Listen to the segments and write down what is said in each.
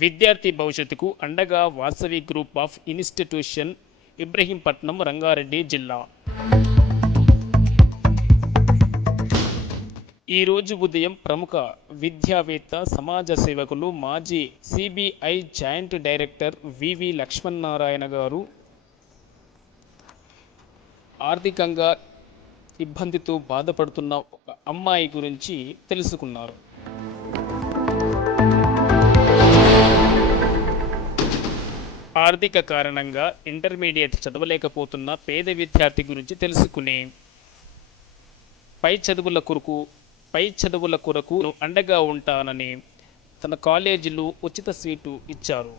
విద్యార్థి భవిష్యత్తుకు అండగా Vasavi group of institution, Ibrahimpatnam, Rangareddy జిల్లా. ఈరోజు ఉదయం ప్రముఖ విద్యావేత్త, సమాజ సేవకులు, మాజీ సిబిఐ జాయింట్ డైరెక్టర్ వివి లక్ష్మణనారాయణ గారు ఆర్థికంగా ఇబ్బందితో బాధపడుతున్న ఒక అమ్మాయి గురించి తెలుసుకున్నారు. ఆర్థిక కారణంగా ఇంటర్మీడియట్ చదవలేకపోతున్న పేద విద్యార్థి గురించి తెలుసుకుని పై చదువుల కొరకు అండగా ఉంటానని తన కాలేజీలో ఉచిత సీటు ఇచ్చారు.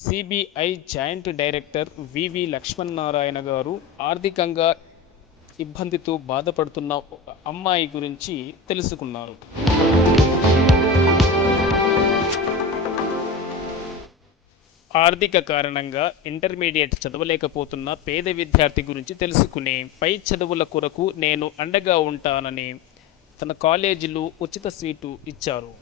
సిబిఐ జాయింట్ డైరెక్టర్ వివి లక్ష్మణనారాయణ గారు ఆర్థికంగా ఇబ్బందితో బాధపడుతున్న ఒక అమ్మాయి గురించి తెలుసుకున్నారు. ఆర్థిక కారణంగా ఇంటర్మీడియట్ చదవలేకపోతున్న పేద విద్యార్థి గురించి తెలుసుకుని పై చదువుల కొరకు నేను అండగా ఉంటానని తన కాలేజీలో ఉచిత సీటు ఇచ్చారు.